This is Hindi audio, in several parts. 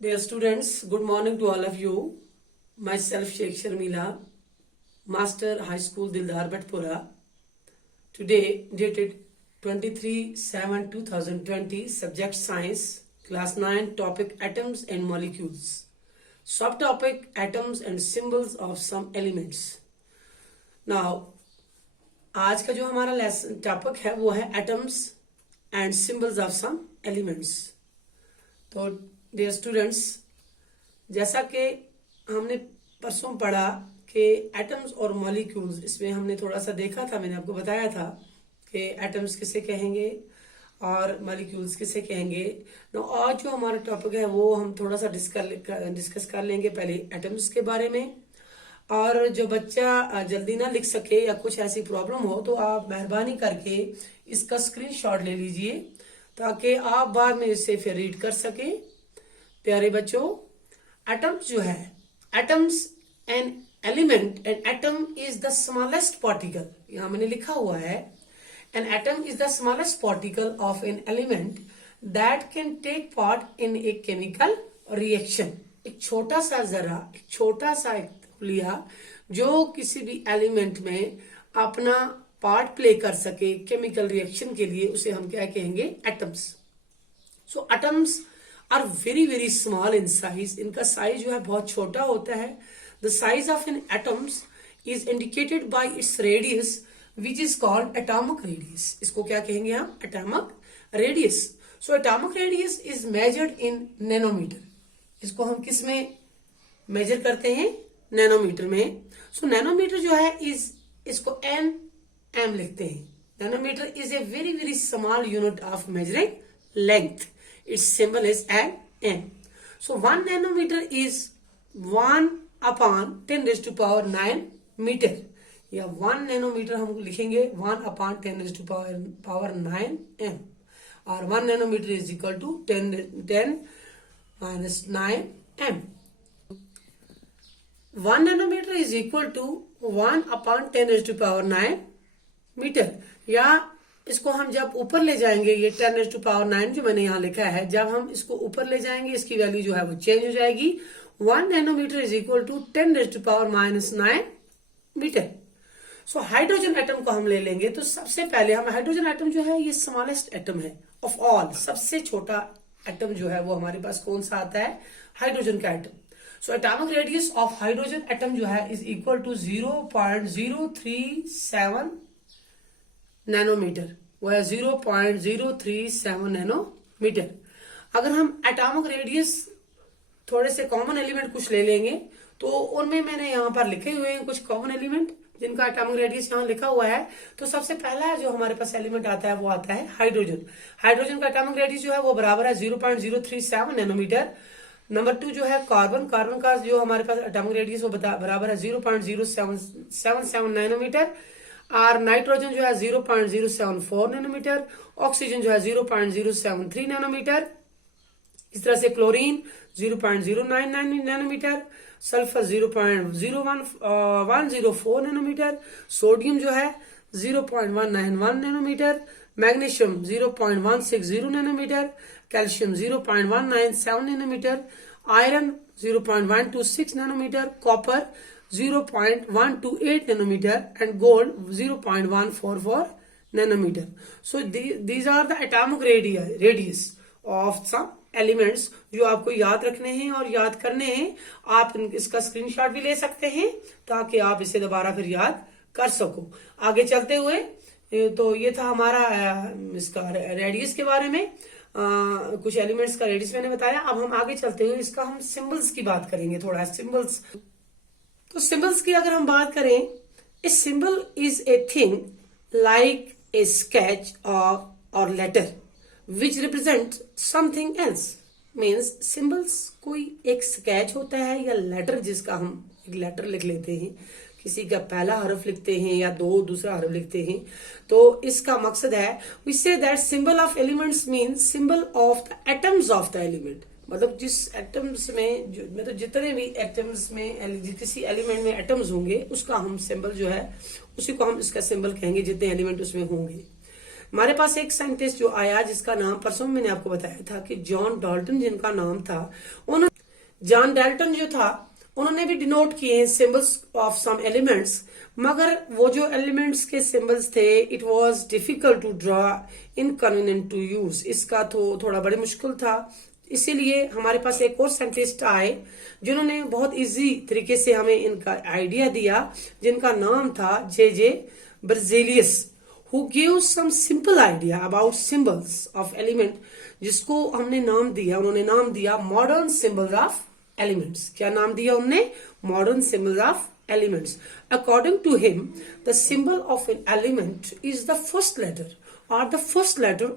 Dear students, good morning to all of you. Myself Sheikh Sharmila, Master High School Dildar Bhatpura. Today, dated 23/7/2020, subject Science, Class 9, topic Atoms and Molecules. Subtopic Atoms and Symbols of some Elements. Now, आज का जो हमारा लेसन टॉपिक है वो है atoms and symbols of some elements. तो डियर स्टूडेंट्स, जैसा कि हमने परसों पढ़ा कि एटम्स और मॉलिक्यूल्स, इसमें हमने थोड़ा सा देखा था, मैंने आपको बताया था कि एटम्स किसे कहेंगे और मॉलिक्यूल्स किसे कहेंगे. तो आज जो हमारा टॉपिक है वो हम थोड़ा सा डिस्कस कर लेंगे. पहले एटम्स के बारे में, और जो बच्चा जल्दी ना लिख सके या कुछ ऐसी प्रॉब्लम हो तो आप मेहरबानी करके इसका स्क्रीनशॉट ले लीजिए ताकि आप बाद में इसे फिर रीड कर सके. प्यारे बच्चों, एटम्स जो है, atoms an element, an atom is the smallest particle. यहां मैंने लिखा हुआ है an atom is the smallest particle of an element that can take part in a chemical reaction. एक छोटा सा जरा, एक छोटा सा लिया जो किसी भी एलिमेंट में अपना पार्ट प्ले कर सके केमिकल रिएक्शन के लिए, उसे हम क्या कहेंगे? Atoms. So atoms are very very small in size. इनका साइज जो है बहुत छोटा होता है. The size of an atoms is indicated by its radius which is called atomic radius. इसको क्या कहेंगे हम? Atomic radius. So atomic radius is measured in nanometre. इसको हम किस में मेजर करते हैं? नैनोमीटर में. सो नैनोमीटर जो है इसको एम लिखते हैं. Nanometre is a very very small unit of measuring length. Its symbol is n. So 1 nanometer is 1/10⁹ meter. या 1 nanometer हम लिखेंगे 1/10⁹ 9 m. और 1 nanometer is equal to 10 minus 9 m. 1 nanometer is equal to 1/10⁹ meter. या इसको हम जब ऊपर ले जाएंगे, ये 10⁹ जो मैंने यहाँ लिखा है, जब हम इसको ऊपर ले जाएंगे इसकी वैल्यू जो है वो चेंज हो जाएगी. 1 nanometre is equal to 10⁻⁻⁹ metre. So hydrogen atom को हम ले लेंगे. तो सबसे पहले हम हाइड्रोजन एटम जो है ये स्मॉलेस्ट एटम है ऑफ ऑल. सबसे छोटा एटम जो है वो हमारे पास कौन सा आता है? हाइड्रोजन का atom. So atomic radius of hydrogen atom जो है इज इक्वल टू 0.037 नैनोमीटर. वो है 0.037 नैनोमीटर. अगर हम एटॉमिक रेडियस थोड़े से कॉमन एलिमेंट कुछ ले लेंगे तो उनमें मैंने यहाँ पर लिखे हुए हैं कुछ कॉमन एलिमेंट जिनका एटॉमिक रेडियस यहाँ लिखा हुआ है. तो सबसे पहला जो हमारे पास एलिमेंट आता है वो आता है हाइड्रोजन. हाइड्रोजन का एटॉमिक रेडियस जो है वो बराबर है 0.037 नैनोमीटर. नंबर 2 जो है कार्बन. कार्बन का जो हमारे पास एटॉमिक रेडियस वो बराबर है 0.077 नैनोमीटर. और नाइट्रोजन जो है 0.074 नैनोमीटर. ऑक्सीजन जो है 0.073 नैनोमीटर. इस तरह से chlorine 0.099 nanometre. Sulphur 0.0104 nanometre. Sodium जो है 0.191 nanometre. Magnesium 0.160 nanometre. Calcium 0.197 nanometre. Iron 0.126 nanometre. Copper 0.128 nanometer and gold 0.144 nanometer. So these are the atomic radius of some elements जो आपको याद रखने हैं और याद करने हैं. आप इसका स्क्रीनशॉट भी ले सकते हैं ताकि आप इसे दोबारा फिर याद कर सको. आगे चलते हुए तो ये था हमारा इसका रेडियस के बारे में. कुछ एलिमेंट्स का रेडियस मैंने बताया. अब हम आगे चलते हुए इसका हम सिंबल्स की बात करेंगे. थोड़ा सिंबल्स. तो सिंबल्स की अगर हम बात करें, a symbol is a thing like a sketch और letter which represent something else. Means symbols कोई एक स्केच होता है या लेटर, जिसका हम एक लेटर लिख लेते हैं, किसी का पहला हरफ लिखते हैं या दूसरा हरफ लिखते हैं. तो इसका मकसद है we say that symbol of elements means symbol of the atoms of the element. मतलब जिस एटम्स में मतलब जितने भी एटम्स में किसी एलिमेंट में एटम्स होंगे उसका हम सिंबल जो है उसी को हम इसका सिंबल कहेंगे, जितने एलिमेंट उसमें होंगे. हमारे पास एक साइंटिस्ट जो आया जिसका नाम परसों मैंने आपको बताया था कि जॉन डाल्टन जिनका नाम था, उन्होंने जॉन डाल्टन जो था उन्होंने भी डिनोट किए हैं सिंबल्स ऑफ सम एलिमेंट्स, मगर वो जो एलिमेंट्स के सिंबल्स थे it was difficult to draw, inconvenient to use, इसका तो थोड़ा बड़े मुश्किल था। इसीलिए हमारे पास एक और साइंटिस्ट आए जिन्होंने बहुत इजी तरीके से हमें इनका आइडिया दिया, जिनका नाम था जे Berzelius, who gave some simple idea about symbols of element, जिसको हमने नाम दिया, उन्होंने नाम दिया मॉडर्न सिंबल्स ऑफ एलिमेंट्स। क्या नाम दिया उन्होंने? Modern symbols of elements. According to him the symbol of an element is the first letter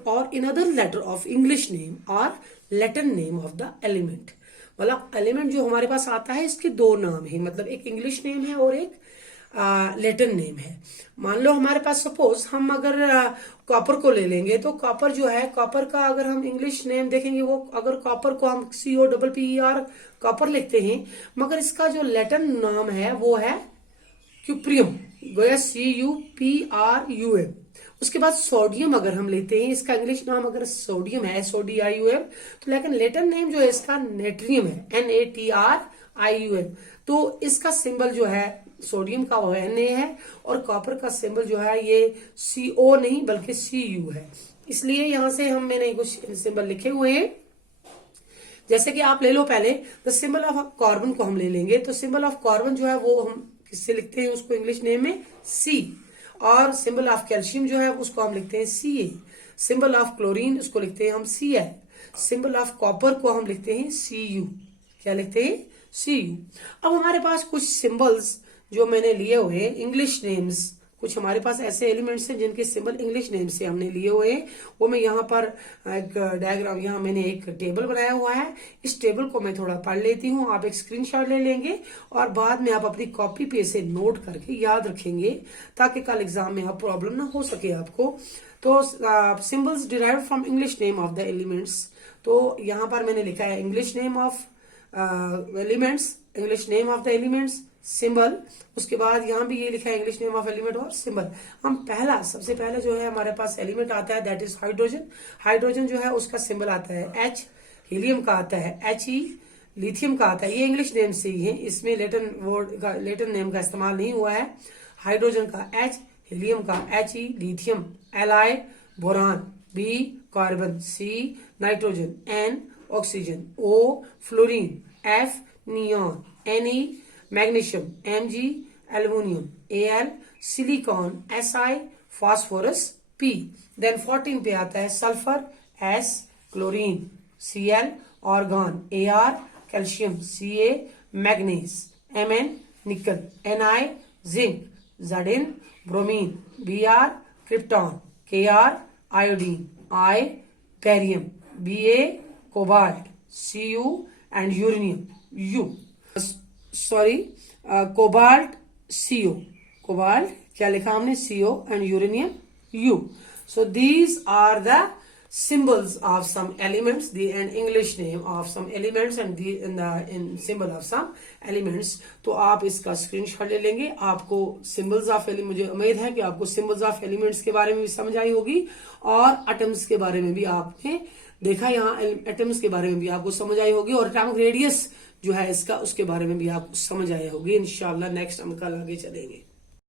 और another letter of English name or Latin name of the element। मतलब एलिमेंट जो हमारे पास आता है इसके दो नाम है, मतलब एक इंग्लिश नेम है और एक लैटिन नेम है। मान लो हमारे पास सपोज हम अगर कॉपर को ले लेंगे तो कॉपर जो है, कॉपर का अगर हम इंग्लिश नेम देखेंगे, वो अगर कॉपर को हम COPPER कॉपर लिखते हैं, मगर इसका जो लैटिन नाम है वो है क्यूप्रियम, गोया CUPRUM। उसके बाद सोडियम अगर हम लेते हैं, इसका इंग्लिश नाम अगर सोडियम है SODIUM, तो लेकिन लेटिन नेम जो है इसका नेट्रियम है NATRIUM। तो इसका सिंबल जो है सोडियम का वो Na है और कॉपर का सिंबल जो है ये CO नहीं बल्कि CU है। इसलिए यहां से मैंने कुछ सिंबल लिखे हुए हैं, जैसे कि आप ले लो पहले द सिंबल ऑफ कार्बन को हम ले लेंगे। तो सिंबल ऑफ कार्बन जो है वो हम किससे लिखते हैं? उसको इंग्लिश नेम में C। और सिंबल ऑफ कैल्शियम जो है उसको हम लिखते हैं Ca। सिंबल ऑफ क्लोरीन उसको लिखते हैं हम Cl। सिंबल ऑफ कॉपर को हम लिखते हैं Cu। क्या लिखते हैं? Cu। अब हमारे पास कुछ सिंबल्स जो मैंने लिए हुए हैं इंग्लिश नेम्स, कुछ हमारे पास ऐसे एलिमेंट्स हैं जिनके सिंबल इंग्लिश नेम से हमने लिए हुए हैं। वो मैं यहाँ पर एक डायग्राम, यहाँ मैंने एक टेबल बनाया हुआ है, इस टेबल को मैं थोड़ा पढ़ लेती हूँ, आप एक स्क्रीनशॉट ले लेंगे और बाद में आप अपनी कॉपी पे इसे नोट करके याद रखेंगे ताकि कल एग्जाम में आप प्रॉब्लम ना हो सके आपको। तो symbols derive from English name of the elements. तो यहाँ पर मैंने लिखा है English name of elements, English name of the elements, symbol. उसके बाद यहाँ भी ये लिखा है इंग्लिश नेम ऑफ एलिमेंट और सिंबल। हम सबसे पहले जो है हमारे पास एलिमेंट आता है दैट इज हाइड्रोजन। हाइड्रोजन जो है उसका सिंबल आता है H। हीलियम का आता है He। लिथियम का आता है, ये इंग्लिश नेम से ही है, इसमें लेटिन नेम का इस्तेमाल नहीं हुआ है। हाइड्रोजन का H, हीलियम का He, lithium Li, boron B, carbon C, nitrogen N, oxygen O, fluorine F, neon Ne, magnesium Mg, aluminium Al, silicon Si, phosphorus P। Then 14 पे आता है sulphur S, chlorine Cl, argon Ar, calcium Ca, manganese Mn, nickel Ni, zinc Zn, bromine Br, krypton Kr, iodine I, barium Ba, cobalt Cu and uranium U। Cobalt CO, cobalt क्या लिखा हमने CO and uranium U। So these are the symbols of some elements, the and English name of some elements and the in symbol of some elements। तो आप इसका स्क्रीनशॉट ले लेंगे। आपको सिंबल्स ऑफ एलिमेंट, मुझे उम्मीद है कि आपको सिंबल्स ऑफ एलिमेंट्स के बारे में भी समझ आई होगी और एटम्स के बारे में भी आपने देखा, यहाँ एटम्स के बारे में भी आपको समझ आई होगी और एटॉमिक रेडियस जो है इसका उसके बारे में भी आपको समझ आई होगी। इंशाल्लाह नेक्स्ट हम कल आगे चलेंगे।